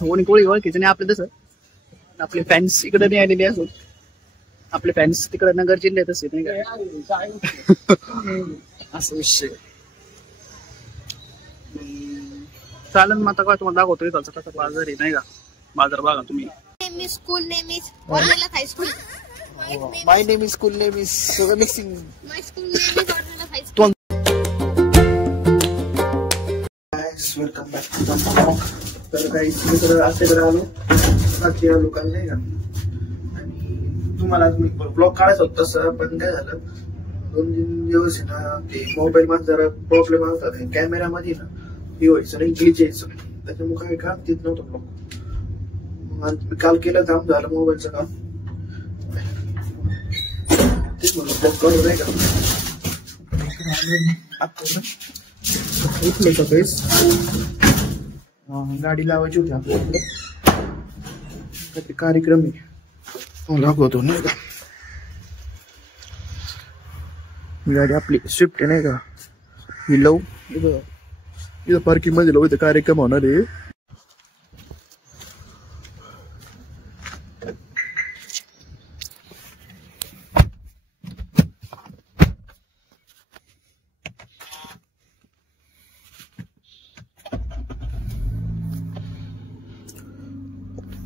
कोणी कोळी ओळखीचं नाही आपलं. तसं आपले फॅन्स इकडे नाही आलेले असून आपले फॅन्स तिकडे नगर जिल्ह्यात असे नाही का असं विषय. चालेल मग आता काय तुम्हाला दाखवतो इथलचा कसा बाजार आहे नाही का. बाजार बघा तुम्ही. School name is Ornelas High School. My name is school name is mixing. My school name is Ornelas High School. Guys, welcome back to the vlog. तर guys मी तर आजकडे आलो बाकी लोकल नाही का. आणि तुम्हाला ब्लॉग काढायचा होता तसं पण काय झालं 2-3 दिवस आहे ना ते मोबाईल मध्ये जरा प्रॉब्लेम आला होता. कॅमेरा मध्ये ना हे व्हायचं नाही ग्लिच यायचं त्याच्यामुळे काय काम देत नव्हतं ब्लॉग. काल केलं काम झालं मोबाईलचं काम तेच म्हणलं ब्लॉग करू नाही का. उठलो सकाळीच गाडी लावायची होती आपल्याकडे कार्यक्रम आहे दाखवतो नाही का. गाडी आपली स्विफ्ट आहे नाही का ही लव इथं पार्किंग मध्ये लव इथं कार्यक्रम होणार आहे.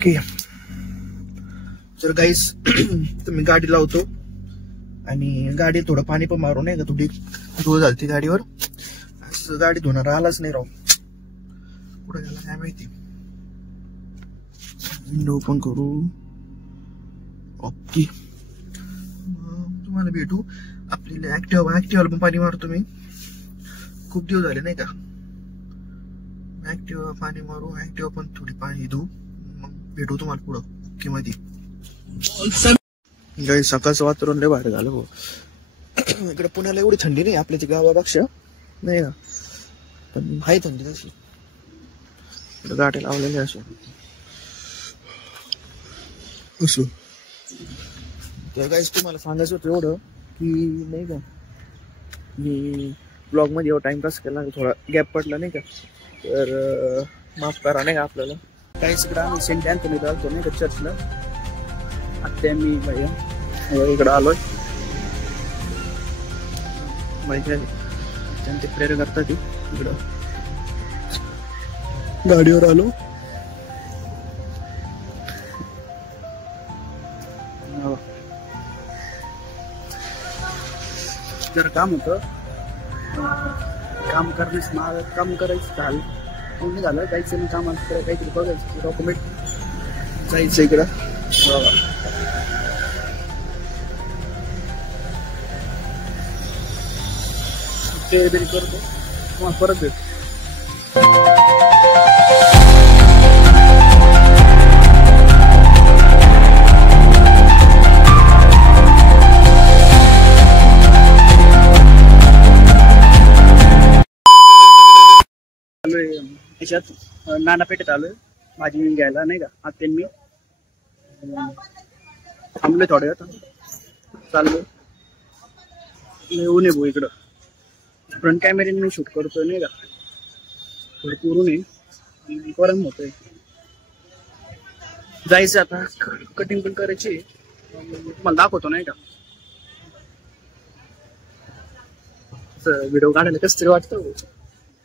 ओके तर गाईस तुम्ही गाडी लावतो आणि गाडी थोडं पाणी पण मारू नये का. थोडी धूळ झाली गाडीवर असं गाडी धुणार आलाच नाही राव. पुढे गेला काय माहिती. विंडो ओपन करू. ओके तुम्हाला भेटू आपल्याला ऍक्टिव्हा पण पाणी मारतो मी. खूप दिवस झाले नाही का. ऍक्टिव्हा पाणी मारू ऍक्टिव्हा पण थोडी पाणी धू भेटू तुम्हाला पुढं ओके मध्ये. काही सकाळचं वातावरण लय बाहेर झालं भाऊ. इकडे पुण्याला एवढी थंडी नाही आपल्या गावापेक्षा नाही का पण आहे थंडी तशी. गाड्या लावलेल्या असो असो. तर काहीच तुम्हाला सांगायचं होतं एवढं की नाही का मी ब्लॉग मध्ये एवढा टाइमपास केला थोडा गॅप पडला नाही का. तर माफ करा नाही का आपल्याला. काहीच इकडं आम्ही सेंट अँथनी आलतो नाही का चर्चला. आता मी भैया इकडं आलोय माहिती त्यांचे प्रेयर करतात इकडं गाडीवर आलो. जर काम होतं काम करण्यास मला काम करायचं झालं नाही झालं जायचं मी कामाला काहीतरी बघायचं डॉक्युमेंट जायचं इकडं. तरी करतो तुम्हाला परत भेटतो. याच्यात नानापेठेत आलोय भाजी घेऊन घ्यायला नाही का. आता मी थांबलोय थोड्या वेळ चाललोय. ऊन आहे भाऊ इकडं. फ्रंट कॅमेऱ्याने मी शूट करतोय नाही का भरपूर ऊन आहे गरम होतोय. जायचं आता कटिंग पण करायची तुम्हाला दाखवतो नाही का. व्हिडिओ काढायला कसं तरी वाटतं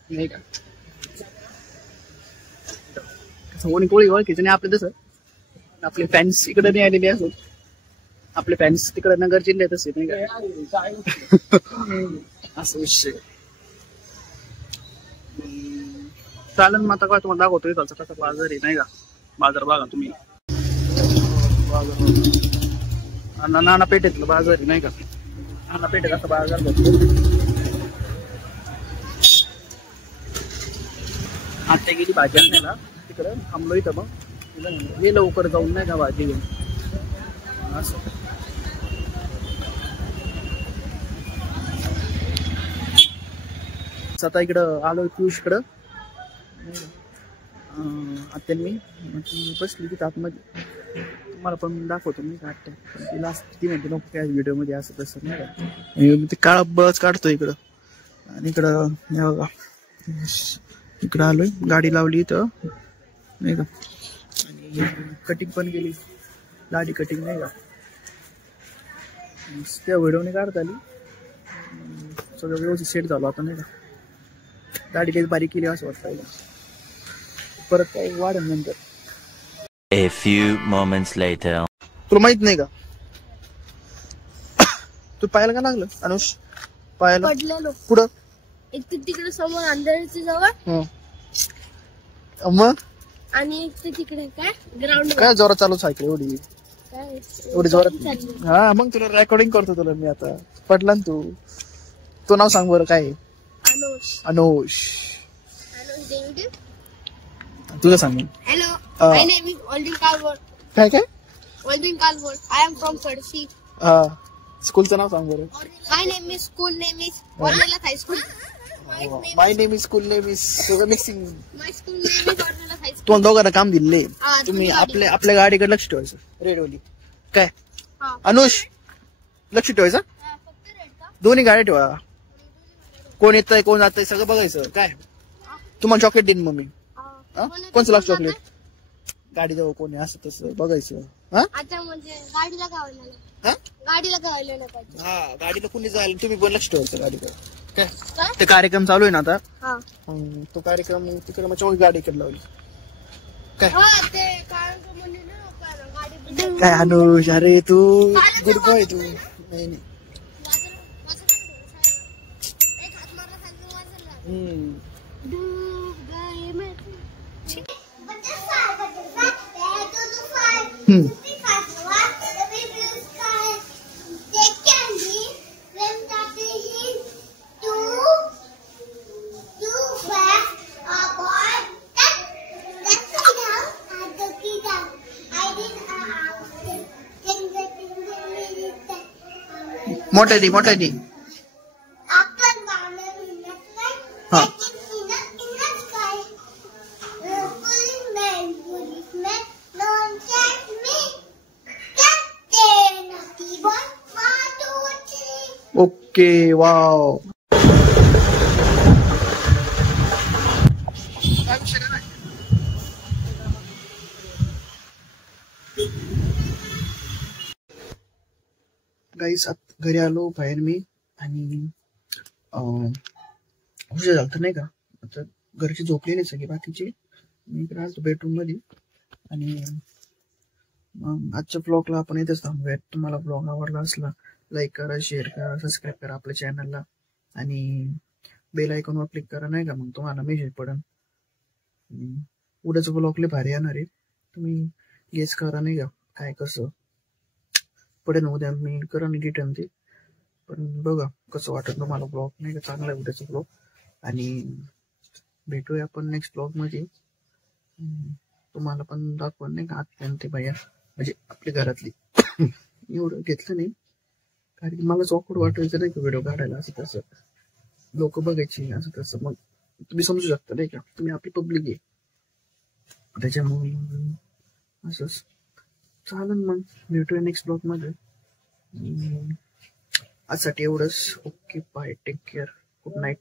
नाही का. कोणी कोळी ओळखीचं नाही आपलं. तसं आपले फॅन्स इकडे नाही आलेले असून आपले फॅन्स तिकडे नगर जिल्ह्यात असे नाही का असं विषय. चालेल मग आता काय तुम्हाला दाखवतो इथलचा कसा बाजार आहे नाही का. बाजार बघा तुम्ही. नाना पेठेतलं बाजार आहे नाही का. नाना पेठेत असा बाजार भरतो. आता गेली भाजी आणायला तिकडं थांबलो इथं मग हे लवकर जाऊन नाही का भाजी घेऊन असं. आता इकडं आलोय पियुषकडं आता मी बसली की आतमध्ये तुम्हाला पण दाखवतो मी काढते पण ती लास्ट ती म्हणते नको काय व्हिडिओ मध्ये असं तसं नाही का. ते काळा बस काढतो इकडं आणि इकडं बघा इकडं आलोय गाडी लावली इथं नाही का. आणि कटिंग पण केली, दाढी कटिंग नाही का. त्या व्हिडिओने काढता आली, सगळं व्यवस्थित सेट झालं आता नाही का. दाढी काही बारीक केली असं वाटतं, परत काही वाढेल नंतर. A few moments later. तुला माहित नाही का, तू पायाला का लागलं अनुष? पायाला पडलेलो पुढं एक तिकडे समोर अंधेरीच्या जवळ, मग आणि एक तिकडे काय ग्राउंड काय जोरात चालू सायकल एवढी काय एवढी जोरात. हा मग तुला रेकॉर्डिंग करतो तुला मी आता. पडला ना तू नाव सांग बरं काय. अनुष अनुष. अनुष डेव्हिड. तुझं सांग. Hello, my name is Aldrin Carlboard. काय काय Aldrin Carlboard. I am from फडसी. हा स्कूलचं नाव सांग बरं. My name is school name is Ornella high school. My name is school name is सगळं mixing. My school name is Ornella high school. तुम्हाला दोघांना काम दिले, हा, तुम्ही तुम्ही आपल्या गाडीकडे लक्ष ठेवायचं. रेडवाली काय हा. अनुष लक्ष ठेवायचं. फक्त रेड का? दोन्ही गाड्या ठेवा, कोण येतंय कोण जातंय सगळं बघायचं. काय तुम्हाला चॉकलेट देईन मग मी. कोणचं लागतं चॉकलेट? गाडी जवळ कोणी असं तसं बघायचं. हा आता म्हणजे गाडीला गावायला हा गाडीला गावायला नाही पाहिजे. हा गाडीला कुणी जायला तुम्ही पण लक्ष ठेवायचं गाडीकडे. काय काय? ते कार्यक्रम चालू आहे ना आता, हा तो कार्यक्रम तिकडे मग चौकी गाडीकडे लावली. काय हा ते काय म्हणजे ना गाडी काय अनुष, अरे तू गुड बॉय तू. नाही नाही. एक हात मारला खाली वाजला. हम्म. डूब गए मैं. हम्म. मोठा दी हा ओके वाव. गाईस घरी आलो बाहेर मी, आणि उशीर झालं नाही का. आता घरचे झोपलेले सगळे बाकीचे, मी इकडे आलो बेडरूम मध्ये. आणि मग आजच्या ब्लॉगला आपण इथेच थांबूयात. तुम्हाला ब्लॉग आवडला असला लाईक करा, शेअर करा, सबस्क्राईब करा आपल्या चॅनलला, आणि बेल आयकॉनवर क्लिक करा नाही का, मग तुम्हाला मेसेज पडेल. उद्याचं ब्लॉग लय भारी येणार आहे, तुम्ही गेस करा नाही का काय कसं पडेल. उद्या मी करा रिटर्न ते, पण बघा कसं वाटत तुम्हाला ब्लॉग नाही का. चांगला आहे उद्याचा ब्लॉग, आणि भेटूया आपण नेक्स्ट ब्लॉग मध्ये. तुम्हाला पण दाखवा नाही का आत्यांते भैया म्हणजे आपल्या घरातली. एवढं घेतलं नाही कारण की मला चॉकवर्ड वाटायचं नाही का व्हिडिओ काढायला असं तसं, लोक बघायची असं तसं. मग तुम्ही समजू शकता नाही का, तुम्ही आपली पब्लिक आहे त्याच्यामुळे असंच चालेल. मग भेटूया नेक्स्ट ब्लॉग मध्ये. आजसाठी एवढंच. Okay bye, take care, good night.